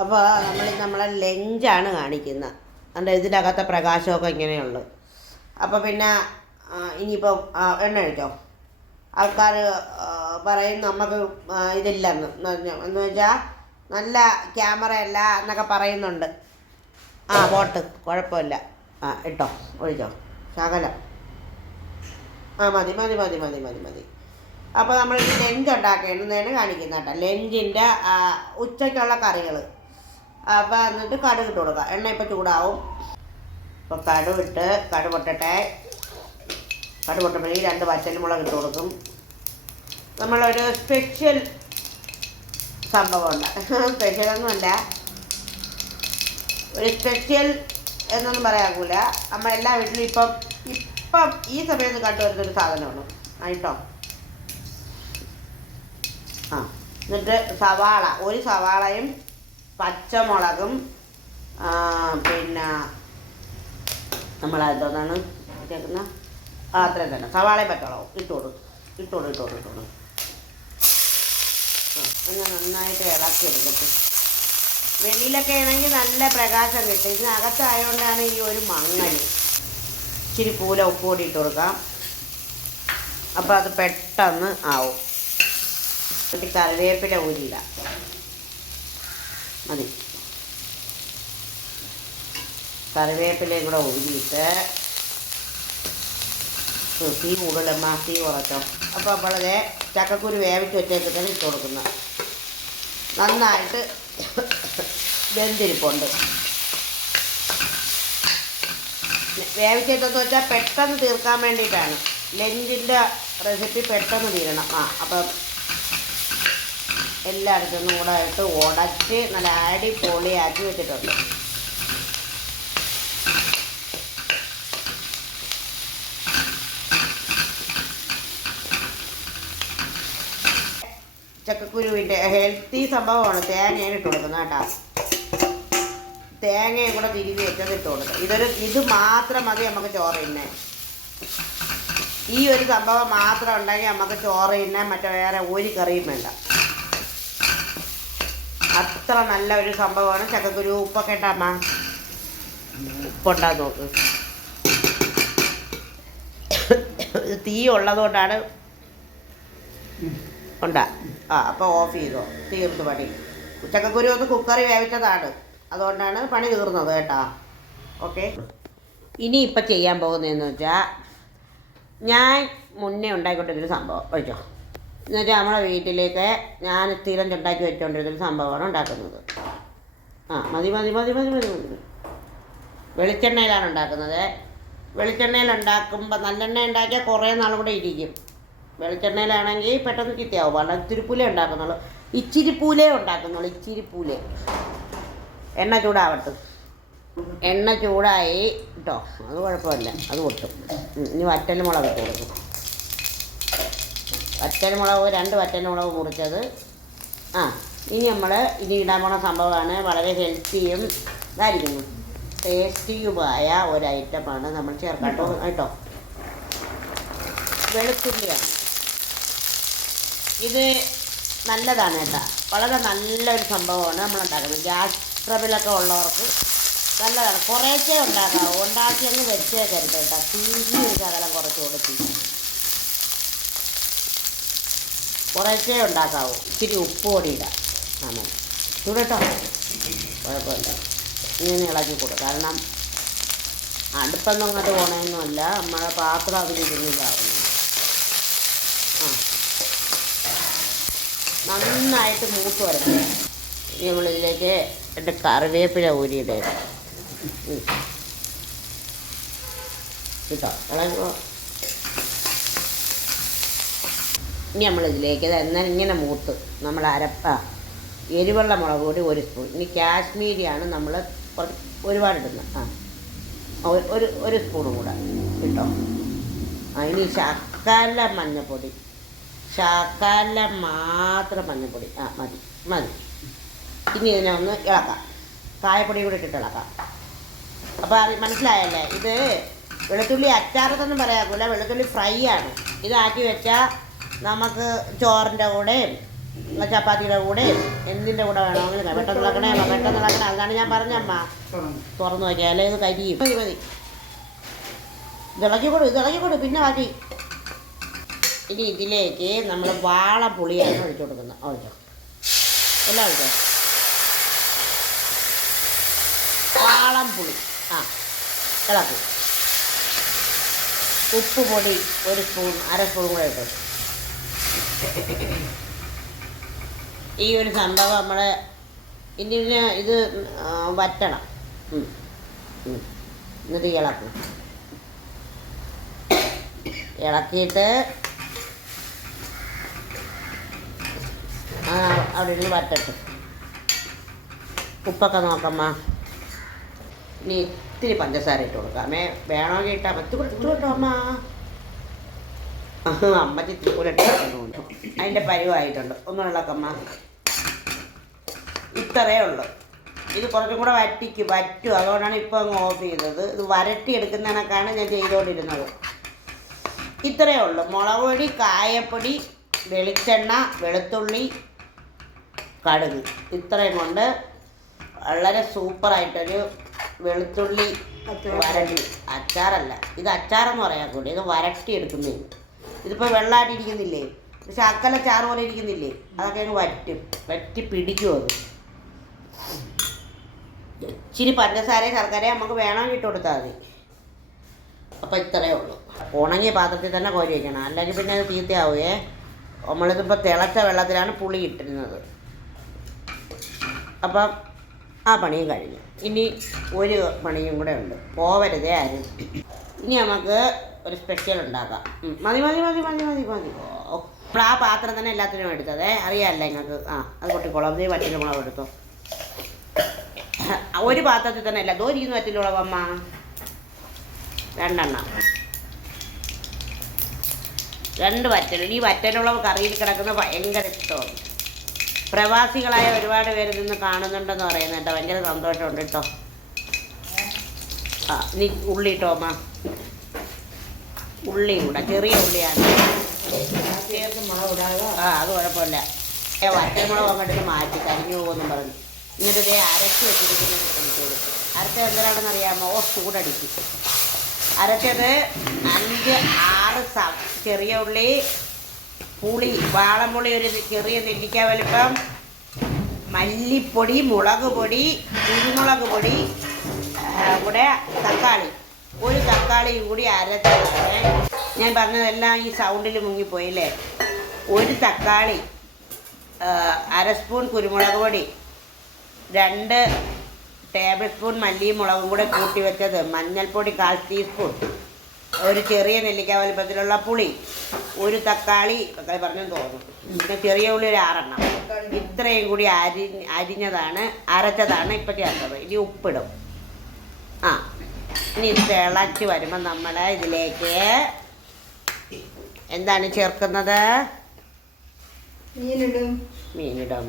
അപ്പോൾ നമ്മൾ നമ്മളെ ലെഞ്ചാണ് കാണിക്കുന്നത് അതുകൊണ്ട് ഇതിനകത്തെ പ്രകാശമൊക്കെ ഇങ്ങനെയുള്ളു. അപ്പോൾ പിന്നെ ഇനിയിപ്പോൾ ഇനിയിപ്പം എണ്ണ ഒഴിച്ചോ? ആൾക്കാർ പറയും നമുക്ക് ഇതില്ലെന്ന്. എന്ന് വെച്ചാൽ നല്ല ക്യാമറയല്ല എന്നൊക്കെ പറയുന്നുണ്ട്. ആ പോട്ട്. കുഴപ്പമില്ല. ആ ഇട്ടോ ഒഴിച്ചോ. ശകലം. ആ മതി മതി മതി മതി മതി മതി. അപ്പോൾ നമ്മൾ ഈ ലെഞ്ച് ഉണ്ടാക്കേണ്ടതാണ് കാണിക്കുന്നത് കേട്ടോ. ലെഞ്ചിന്റെ ഉച്ചയ്ക്കുള്ള കറികൾ അപ്പോൾ എന്നിട്ട് കടുക് ഇട്ട് കൊടുക്കുക എണ്ണ ഇപ്പോൾ ചൂടാവും. അപ്പോൾ കടുക് ഇട്ട് കടുക് പൊട്ടട്ടെ. കടു പൊട്ടുമ്പോഴേ രണ്ട് പച്ചമുളക് ഇട്ട് കൊടുക്കും. നമ്മളൊരു സ്പെഷ്യൽ സംഭവമുണ്ട്. സ്പെഷ്യലൊന്നുമല്ല ഒരു സ്പെഷ്യൽ എന്നൊന്നും പറയാകൂല നമ്മളെല്ലാ വീട്ടിലും ഇപ്പം ഇപ്പം ഈ സമയത്ത് കണ്ടുവരുന്നൊരു സാധനമാണ്. ആയിട്ടോ? ആ. എന്നിട്ട് സവാള. ഒരു സവാളയും പച്ചമുളകും പിന്നെ നമ്മൾ എന്തോന്നാണ് കേൾക്കുന്ന അത്രയും തന്നെ. സവാളയും പച്ചമുളകും. ഇട്ടോളൂ ഇട്ടോളൂ ഇട്ടോളൂ ഇട്ടോളൂ അങ്ങനെ നന്നായിട്ട് ഇളക്കി എടുക്കട്ടെ വെളിയിലൊക്കെ ആണെങ്കിൽ നല്ല പ്രകാശം കിട്ടും. ഇതിനകത്തായതുകൊണ്ടാണ് ഈ ഒരു മങ്ങൽ ഇച്ചിരി പൂല ഉപ്പ് കൂടി ഇട്ട് കൊടുക്കാം. അപ്പോൾ അത് പെട്ടെന്ന് ആവും. കറിവേപ്പില ഊരിയില്ല മതി. കറിവേപ്പിലയും കൂടെ ഊരിയിട്ട് തീ കൂടുതലമ്മ തീ കുറച്ചോ. അപ്പോൾ വളരെ ചക്കക്കുരു വേവിച്ച് വെച്ചേക്കുന്നത് ഇട്ട് കൊടുക്കുന്നത് നന്നായിട്ട് വെന്തിരിപ്പുണ്ട്. വേവിച്ചേറ്റെന്ന് വെച്ചാൽ പെട്ടെന്ന് തീർക്കാൻ വേണ്ടിയിട്ടാണ്. ലഞ്ചിന്റെ റെസിപ്പി പെട്ടെന്ന് തീരണം. ആ അപ്പം എല്ലായിടത്തും കൂടെ ഇട്ട് ഉടച്ച് നല്ല അടിപൊളിയാക്കി വെച്ചിട്ടുണ്ട്. ചക്കക്കുരുവിന്റെ ഹെൽത്തി സംഭവമാണ് തേങ്ങയാണ് ഇട്ട് കൊടുക്കുന്നത് കേട്ടോ. തേങ്ങയും കൂടെ തിരികെ വെച്ചത് ഇട്ട് കൊടുക്കുക ഇതൊരു ഇത് മാത്രം മതി നമുക്ക് ചോറ് തിന്നാൻ ഈ ഒരു സംഭവം മാത്രം ഉണ്ടെങ്കിൽ നമുക്ക് ചോറ് തിന്നാൻ മറ്റേ വേറെ ഒരു കറിയും വേണ്ട. അത്ര നല്ല ഒരു സംഭവമാണ്. ചക്കക്കുരു ഉപ്പൊക്കെ ഇട്ടമ്മ ഉപ്പുണ്ടാ നോക്ക്. തീ ഉള്ളതുകൊണ്ടാണ് ഉണ്ടാ. ആ അപ്പോൾ ഓഫ് ചെയ്തോ. തീർന്നു പണി. ചക്കക്കുരു ഒന്ന് കുക്കറി വേവിച്ചതാണ്. അതുകൊണ്ടാണ് പണി തീർന്നത് കേട്ടാ. ഓക്കെ ഇനി ഇപ്പം ചെയ്യാൻ പോകുന്നതെന്ന് വെച്ചാ ഞാൻ മുന്നേ ഉണ്ടായിക്കൊണ്ടിരുന്ന സംഭവം. ഒഴിച്ചോ. എന്ന് വെച്ചാൽ നമ്മുടെ വീട്ടിലേക്ക് ഞാൻ സ്ഥിരം ഉണ്ടാക്കി വെച്ചുകൊണ്ടിരുന്നൊരു സംഭവമാണ് ഉണ്ടാക്കുന്നത്. ആ മതി മതി മതി മതി മതി മതി. വെളിച്ചെണ്ണയിലാണ് ഉണ്ടാക്കുന്നത്. വെളിച്ചെണ്ണയിൽ ഉണ്ടാക്കുമ്പോൾ നല്ലെണ്ണ ഉണ്ടാക്കിയാൽ കുറേ നാൾ കൂടെ ഇരിക്കും. വെളിച്ചെണ്ണയിലാണെങ്കിൽ പെട്ടെന്ന് ചീത്തയാവും. അല്ല പൂലേ ഉണ്ടാക്കുന്നുള്ളൂ. ഇച്ചിരി പൂലേ ഉണ്ടാക്കുന്നുള്ളൂ ഇച്ചിരി പൂലേ. എണ്ണ ചൂടാവട്ടെ. എണ്ണ ചൂടായി കേട്ടോ അത് കുഴപ്പമില്ല. അത് കൊട്ടും ഇനി വറ്റൽ മുളക് കൊടുക്കും. വറ്റൽ മുളക് രണ്ട് വറ്റൽ മുളക് മുറിച്ചത്. ആ ഇനി നമ്മൾ ഇനി ഇടാൻ പോണ സംഭവമാണ്. വളരെ ഹെൽത്തിയും ഇതായിരിക്കുന്നു. ടേസ്റ്റിയുമായ ഒരു ഐറ്റമാണ് നമ്മൾ ചേർക്കട്ടോ കേട്ടോ. വെളുത്തുള്ളിയാണ്. ഇത് നല്ലതാണ് കേട്ടോ. വളരെ നല്ലൊരു സംഭവമാണ് നമ്മൾ ഉണ്ടാക്കുന്നത് ഗ്യാസ് ട്രബിളൊക്കെ ഉള്ളവർക്ക് നല്ലതാണ്. കുറേശ്ശേ ഉണ്ടാക്കാം ഉണ്ടാക്കി അങ്ങ് വെച്ചേക്കരുത് കേട്ടോ. തീരി ഒരു ശകലം കുറച്ച് കൊടുത്തി കുറേശ്ശേ ഉണ്ടാക്കാവൂ. ഇച്ചിരി ഉപ്പ് പൊടി ഇടാം നന്നായി ചൂടട്ടോ. കുഴപ്പമില്ല. ഇങ്ങനെ ഇളക്കി കൊടുക്കും കാരണം അടുപ്പൊന്നും അങ്ങോട്ട് പോകണമെന്നല്ല നമ്മളെ പാത്രം അതിൽ ഇരുന്നിതാവുന്നു ആ. നന്നായിട്ട് മൂത്ത് വരട്ടെ. ഇനി നമ്മളിതിലേക്ക് എന്റെ കറിവേപ്പില ഊരിയിടേ കേട്ടോ ഇളകുമോ ഇനി നമ്മളിതിലേക്ക് എന്നാൽ ഇങ്ങനെ മൂത്ത്. നമ്മൾ അരപ്പ എരിവെള്ള മുളക് പൊടി ഒരു സ്പൂൺ ഇനി കാശ്മീരിയാണ് നമ്മൾ ഒരുപാട് ഇടുന്നത് ആ ഒരു- ഒരു സ്പൂണും കൂടെ കിട്ടോ ആ ഇനി ശക്കാല മഞ്ഞപ്പൊടി. ശക്കാല മാത്രം മഞ്ഞപ്പൊടി. ആ മതി മതി. ഇനി ഇതിനെ ഒന്ന് ഇളക്കാം. കായപ്പൊടി കൂടി ഇട്ടിട്ട് ഇളക്കാം. അപ്പോൾ അത് മനസ്സിലായല്ലേ? ഇത് വെളുത്തുള്ളി അച്ചാറത്തൊന്നും പറയാക്കൂല വെളുത്തുള്ളി ഫ്രൈ ആണ്. ഇതാക്കി വെച്ചാൽ നമുക്ക് ചോറിന്റെ കൂടെയും ചപ്പാത്തിയുടെ കൂടെ എന്തിന്റെ കൂടെ വേണമെങ്കിലും. പെട്ടെന്ന് ഇളക്കണേ പെട്ടെന്ന് ഇളക്കണേ അതാണ് ഞാൻ പറഞ്ഞമ്മ. തുറന്നു നോക്കിയാൽ അല്ലേ ഇത് കരിയും. മതി മതി. ഇളക്കി കൊടു ഇളക്കി കൊടു പിന്നെ ബാക്കി ഇനി ഇതിലേക്ക് നമ്മൾ വാളപ്പുളിയാണ് ഒഴിച്ചു കൊടുക്കുന്നത്. ഒഴിച്ചോ. എല്ലാം ഒഴിച്ചോ. വാളം പുളി ആ ഇളക്കി. ഉപ്പ് പൊടി ഒരു സ്പൂൺ അര സ്പൂൺ കൂടെ ഇട്ടു. ഈ ഒരു സംഭവം നമ്മളെ ഇനി ഇത് വറ്റണം. എന്നിട്ട് ഇളക്കും ഇളക്കിയിട്ട് അവിടെ ഇരുന്ന് വറ്റട്ട്. ഉപ്പൊക്കെ നോക്കമ്മ. ഇനി ഇത്തിരി പഞ്ചസാര ഇട്ട് കൊടുക്കാമേ വേണമെങ്കിൽ ഇട്ടാൽ പത്ത് കൊടുത്തു കേട്ടോ അമ്മ? അമ്മച്ചി കൂടെ ഇട്ടുണ്ട് അതിന്റെ പരിവായിട്ടുണ്ട്. ഒന്നും ഇളക്കമ്മ ഇത്രയേ ഉള്ളൂ. ഇത് കുറച്ചും കൂടെ വറ്റിക്ക് വറ്റും. അതുകൊണ്ടാണ് ഇപ്പോൾ അങ്ങ് ഓഫ് ചെയ്തത്. ഇത് വരട്ടി എടുക്കുന്നതിനൊക്കെയാണ് ഞാൻ ചെയ്തുകൊണ്ടിരുന്നത് ഇത്രയേ ഉള്ളൂ. മുളക് പൊടി കായപ്പൊടി വെളിച്ചെണ്ണ വെളുത്തുള്ളി കടുക്. ഇത്രയും കൊണ്ട് വളരെ സൂപ്പറായിട്ടൊരു വെളുത്തുള്ളി വരട്ടി. അച്ചാറല്ല. ഇത് അച്ചാറെന്ന് പറയാൻ കൂടി. ഇത് വരട്ടി എടുക്കുന്നേ ഇതിപ്പോൾ വെള്ളമായിട്ട് ഇരിക്കുന്നില്ലേ? ശക്കല ചാറ് പോലെ ഇരിക്കുന്നില്ലേ? അതൊക്കെ അങ്ങ് വറ്റും. വറ്റി പിടിക്കും അത്. ഇച്ചിരി പഞ്ചസാരയും ശർക്കരയും നമുക്ക് വേണമെങ്കിൽ ഇട്ട് കൊടുത്താൽ മതി. അപ്പോൾ ഇത്രയേ ഉള്ളൂ. ഉണങ്ങിയ പാത്രത്തിൽ തന്നെ കോരി വയ്ക്കണം അല്ലെങ്കിൽ പിന്നെ അത് ചീത്തയാവുകയെ നമ്മളിതിപ്പോൾ തിളച്ച വെള്ളത്തിലാണ് പുളി ഇട്ടിരുന്നത്. അപ്പം ആ പണിയും കഴിഞ്ഞു. ഇനി ഒരു പണിയും കൂടെ ഉണ്ട്. പോവരുതേ ആരും. ഇനി നമുക്ക് ഒരു സ്പെഷ്യൽ ഉണ്ടാക്കാം. മതി മതി മതി മതി മതി മതി. ആ പാത്രം തന്നെ എല്ലാത്തിനും എടുത്തതേ അറിയാമല്ലേ നിങ്ങൾക്ക് ആ അത് പൊട്ടിക്കോളാം. നീ വറ്റിൽ മുളക് എടുത്തോ. ഒരു പാത്രത്തിൽ തന്നെ അല്ല ദോ വറ്റിൽ മുളക് അമ്മ. രണ്ടെണ്ണം. രണ്ട് വറ്റലുകൾ ഈ വറ്റലുളവ് കറിയിൽ കിടക്കുന്ന ഭയങ്കര ഇഷ്ടമാണ്. പ്രവാസികളായ ഒരുപാട് പേര് നിന്ന് കാണുന്നുണ്ടെന്ന് പറയുന്നുണ്ട് ഭയങ്കര സന്തോഷമുണ്ട് കേട്ടോ. ആ നീ ഉള്ളി ഇട്ടോ ഉള്ളി കൂടെ ചെറിയ ഉള്ളിയാണ്. ആ അത് കുഴപ്പമില്ല. ഏ വറ്റൽമുളക് അങ്ങോട്ട് മാറ്റി കരിഞ്ഞു പോകുന്നു പറഞ്ഞു. എന്നിട്ട് ഇതേ അരച്ച് വെച്ചിരിക്കുന്നത് അരച്ച എന്തിനാണെന്ന് അറിയാമോ? ഓ ചൂടടിക്കും. അരച്ചത് അഞ്ച് ആറ് ചെറിയ ഉള്ളി പുളി വാളംപുളി ഒരു ചെറിയ നെല്ലിക്ക വലിപ്പം മല്ലിപ്പൊടി മുളക് പൊടി കുരുമുളക് പൊടി കൂടെ തക്കാളി. ഒരു തക്കാളിയും കൂടി അരച്ചേ ഞാൻ പറഞ്ഞതെല്ലാം ഈ സൗണ്ടിൽ മുങ്ങിപ്പോയില്ലേ ഒരു തക്കാളി അര സ്പൂൺ കുരുമുളക് പൊടി രണ്ട് ടേബിൾ സ്പൂൺ മല്ലിയും മുളകും കൂടെ കൂട്ടി വെച്ചത് മഞ്ഞൾപ്പൊടി കാൽ ടീസ്പൂൺ ഒരു ചെറിയ നെല്ലിക്ക വലുപ്പത്തിലുള്ള പുളി ഒരു തക്കാളി തക്കാളി പറഞ്ഞു തോന്നും പിന്നെ ചെറിയ ഉള്ളി ഒരു ആറെണ്ണം. ഇത്രയും കൂടി അരി അരിഞ്ഞതാണ് അരച്ചതാണ് ഇപ്പം ചേർത്തത് ഇനി ഉപ്പിടും. ഇനി തിളച്ച് വരുമ്പോൾ നമ്മൾ ഇതിലേക്ക് എന്താണ് ചേർക്കുന്നത്? മീനിടും. മീനിടും.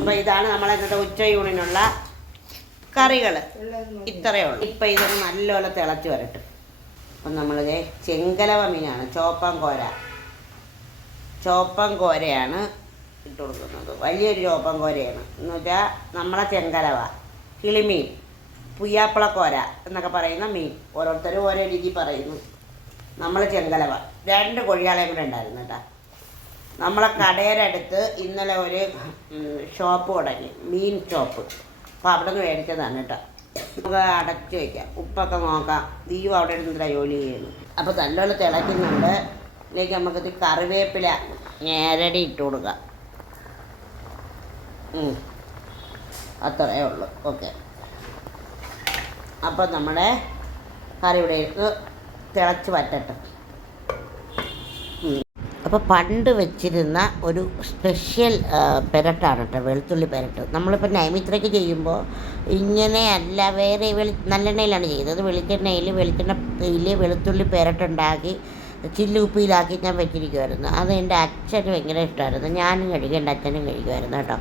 അപ്പോൾ ഇതാണ് എന്നിട്ട് ഇന്നത്തെ ഉച്ചയൂണിനുള്ള കറികൾ ഇത്രയേ ഉള്ളൂ. ഇപ്പം ഇതൊന്ന് നല്ലപോലെ തിളച്ച് വരട്ടെ. അപ്പം നമ്മൾ ചെങ്കലവ മീനാണ്. ചോപ്പം കോര. ചോപ്പം കോരയാണ് ഇട്ട് കൊടുക്കുന്നത്. വലിയൊരു ചോപ്പം കോരയാണ്. എന്ന് വെച്ചാൽ നമ്മളെ ചെങ്കലവ കിളിമീൻ. പുയ്യാപ്പിളക്കോര എന്നൊക്കെ പറയുന്ന മീൻ. ഓരോരുത്തരും ഓരോ രീതി പറയുന്നു. നമ്മൾ ചെങ്കലവ. രണ്ട് കോഴിയാളെയും കൂടെ ഉണ്ടായിരുന്നു കേട്ടോ. നമ്മളെ കടയുടെ അടുത്ത് ഇന്നലെ ഒരു ഷോപ്പ് തുടങ്ങി. മീൻ ഷോപ്പ്. അപ്പോൾ അവിടെ നിന്ന് മേടിച്ചതാണ് കേട്ടോ. നമുക്ക് അടച്ച് വയ്ക്കാം ഉപ്പൊക്കെ നോക്കാം. ദീപം അവിടെ ഇരുന്നിട്ടാണ് ജോലി ചെയ്യുന്നു? അപ്പോൾ നല്ലോണം തിളയ്ക്കുന്നുണ്ട്. ഇതിലേക്ക് നമുക്ക് ഇത് കറിവേപ്പില നേരടി ഇട്ട് കൊടുക്കാം. അത്രയേ ഉള്ളൂ. ഓക്കെ. അപ്പം നമ്മുടെ കറി ഇവിടെ തിളച്ച് വറ്റട്ടെ അപ്പോൾ പണ്ട് വെച്ചിരുന്ന ഒരു സ്പെഷ്യൽ പെരട്ടാണ് കേട്ടോ വെളുത്തുള്ളി പെരട്ട്. നമ്മളിപ്പോൾ നൈമിത്രയ്ക്ക് ചെയ്യുമ്പോൾ ഇങ്ങനെയല്ല വേറെ വെളി നല്ലെണ്ണയിലാണ് ചെയ്തത് വെളിച്ചെണ്ണയിൽ വെളിച്ചെണ്ണയിൽ വെളുത്തുള്ളി പെരട്ടുണ്ടാക്കി ചില്ലുപ്പിയിലാക്കി ഞാൻ വെച്ചിരിക്കുമായിരുന്നു അത് എന്റെ അച്ഛന് ഭയങ്കര ഇഷ്ടമായിരുന്നു. ഞാനും കഴിക്കും എന്റെ അച്ഛനും കഴിക്കുമായിരുന്നു കേട്ടോ.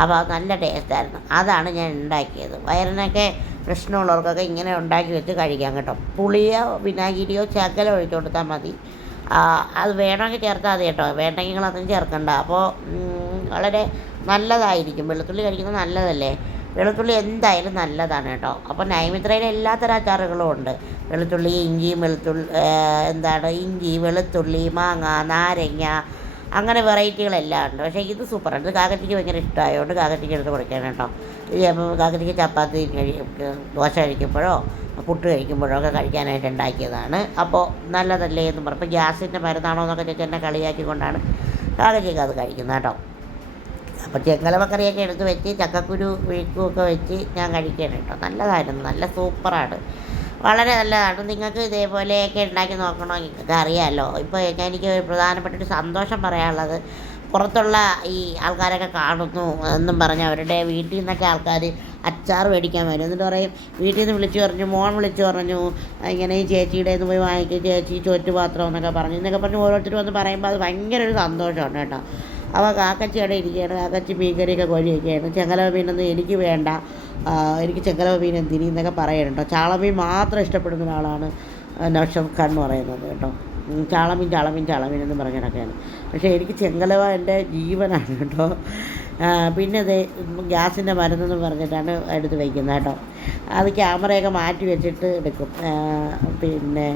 അപ്പോൾ അത് നല്ല ടേസ്റ്റായിരുന്നു അതാണ് ഞാൻ ഉണ്ടാക്കിയത്. വയറിനൊക്കെ പ്രശ്നമുള്ളവർക്കൊക്കെ ഇങ്ങനെ ഉണ്ടാക്കി വെച്ച് കഴിക്കാം കേട്ടോ. പുളിയോ വിനാഗിരിയോ ശകലം ഒഴിച്ചു കൊടുത്താൽ മതി. അത് വേണമെങ്കിൽ ചേർത്താൽ മതി കേട്ടോ. വേണ്ടെങ്കിൽ നിങ്ങളതൊന്നും ചേർക്കണ്ട. അപ്പോൾ വളരെ നല്ലതായിരിക്കും. വെളുത്തുള്ളി കഴിക്കുന്നത് നല്ലതല്ലേ? വെളുത്തുള്ളി എന്തായാലും നല്ലതാണ് കേട്ടോ. അപ്പോൾ നൈമിത്രയിൽ തരം അച്ചാറുകളും ഉണ്ട്. വെളുത്തുള്ളി ഇഞ്ചി വെളുത്തുള്ളി എന്താണ് ഇഞ്ചി വെളുത്തുള്ളി മാങ്ങ നാരങ്ങ അങ്ങനെ വെറൈറ്റികളെല്ലാം ഉണ്ട്. പക്ഷേ ഇത് സൂപ്പറാണ് ഇത് കാക്കറ്റിക്ക് ഭയങ്കര ഇഷ്ടമായതുകൊണ്ട് കാക്കറ്റിക്ക് എടുത്ത് കൊടുക്കാൻ കേട്ടോ. ചിലപ്പോൾ കാക്കറ്റിക്ക് ചപ്പാത്തി ദോശ കഴിക്കുമ്പോഴോ പുട്ട് കഴിക്കുമ്പോഴോ ഒക്കെ കഴിക്കാനായിട്ട് ഉണ്ടാക്കിയതാണ്. അപ്പോൾ നല്ലതല്ലേ എന്ന് പറഞ്ഞു. ഇപ്പോൾ ഗ്യാസിന്റെ മരുന്നാണോ എന്നൊക്കെ ചോദിച്ചാൽ എന്നെ കളിയാക്കിക്കൊണ്ടാണ് കാക്കറ്റിക്ക് അത് കഴിക്കുന്നത് കേട്ടോ. അപ്പോൾ ചെങ്കലമക്കറിയൊക്കെ എടുത്ത് വെച്ച് ചക്കക്കുരു വിഴുക്കുമൊക്കെ വെച്ച് ഞാൻ കഴിക്കുകയാണ് കേട്ടോ. നല്ലതായിരുന്നു. നല്ല സൂപ്പറാണ്. വളരെ നല്ലതാണ്. നിങ്ങൾക്ക് ഇതേപോലെയൊക്കെ ഉണ്ടാക്കി നോക്കണോ? നിങ്ങൾക്ക് അറിയാമല്ലോ ഇപ്പോൾ എനിക്ക് പ്രധാനപ്പെട്ട ഒരു സന്തോഷം പറയാനുള്ളത് പുറത്തുള്ള ഈ ആൾക്കാരൊക്കെ കാണുന്നു എന്നും പറഞ്ഞ് അവരുടെ വീട്ടിൽ നിന്നൊക്കെ ആൾക്കാർ അച്ചാർ മേടിക്കാൻ വരും. എന്നിട്ട് പറയും വീട്ടിൽ നിന്ന് വിളിച്ചു പറഞ്ഞു മോൻ വിളിച്ചു പറഞ്ഞു ഇങ്ങനെ ഈ ചേച്ചിയുടെ നിന്ന് പോയി വാങ്ങിക്കും ചേച്ചി ചോറ്റുപാത്രം എന്നൊക്കെ പറഞ്ഞു. എന്നൊക്കെ പറഞ്ഞ് ഓരോരുത്തർ വന്ന് പറയുമ്പോൾ അത് ഭയങ്കര ഒരു സന്തോഷമാണ് കേട്ടോ. അപ്പോൾ കാക്കച്ചി അവിടെ ഇരിക്കുകയാണ്. കാക്കച്ചി മീൻകറിയൊക്കെ കോരിയൊക്കെയാണ് ചെങ്കല മീനൊന്നും എനിക്ക് വേണ്ട. എനിക്ക് ചെങ്കലവ മീൻ എന്തിനി എന്നൊക്കെ പറയുന്നുണ്ടോ ചാളമീൻ മാത്രം ഇഷ്ടപ്പെടുന്ന ഒരാളാണ് നൗഷദ് ഖാൻ എന്ന് പറയുന്നത് കേട്ടോ. ചാളമീൻ ചാളമീൻ ചാളമീൻ എന്ന് പറഞ്ഞിടക്കാണ് പക്ഷേ എനിക്ക് ചെങ്കലവ എന്റെ ജീവനാണ് കേട്ടോ. പിന്നെ അതേ ഗ്യാസിന്റെ മരുന്നെന്ന് പറഞ്ഞിട്ടാണ് എടുത്ത് വയ്ക്കുന്നത് കേട്ടോ. അത് ക്യാമറയൊക്കെ മാറ്റി വെച്ചിട്ട് എടുക്കും. പിന്നെ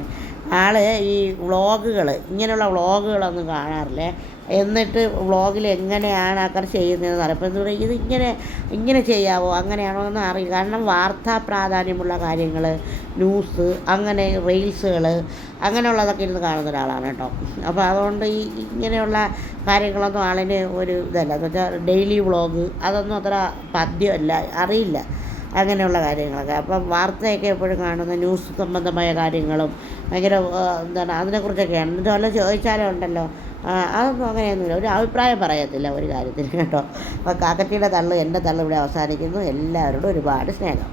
ആൾ ഈ വ്ളോഗുകൾ ഇങ്ങനെയുള്ള വ്ളോഗുകളൊന്നും കാണാറില്ല? എന്നിട്ട് വ്ളോഗിൽ എങ്ങനെയാണ് ആൾക്കാർ ചെയ്യുന്നതെന്ന് അറിയാം. അപ്പോൾ ഇത് ഇങ്ങനെ ഇങ്ങനെ ചെയ്യാവോ അങ്ങനെയാണോ എന്ന് അറിയില്ല. കാരണം വാർത്താ പ്രാധാന്യമുള്ള കാര്യങ്ങൾ ന്യൂസ് അങ്ങനെ റീൽസുകൾ അങ്ങനെയുള്ളതൊക്കെ ഇരുന്ന് കാണുന്ന ഒരാളാണ് കേട്ടോ. അപ്പോൾ അതുകൊണ്ട് ഈ ഇങ്ങനെയുള്ള കാര്യങ്ങളൊന്നും ആളിന് ഒരു ഇതല്ല. എന്ന് വെച്ചാൽ ഡെയിലി വ്ളോഗ് അതൊന്നും അത്ര പദ്യമല്ല അറിയില്ല. അങ്ങനെയുള്ള കാര്യങ്ങളൊക്കെ. അപ്പം വാർത്തയൊക്കെ എപ്പോഴും കാണുന്ന ന്യൂസ് സംബന്ധമായ കാര്യങ്ങളും ഭയങ്കര എന്താണ് അതിനെക്കുറിച്ചൊക്കെയാണ്. എന്നിട്ട് വല്ല ചോദിച്ചാലേ ഉണ്ടല്ലോ. അതൊന്നും അങ്ങനെയൊന്നുമില്ല. ഒരു അഭിപ്രായം പറയത്തില്ല ഒരു കാര്യത്തിൽ കേട്ടോ. അപ്പോൾ കാക്കറ്റിയുടെ തള്ളു എന്റെ തള്ളു ഇവിടെ അവസാനിക്കുന്നു. എല്ലാവരോടും ഒരുപാട് സ്നേഹം.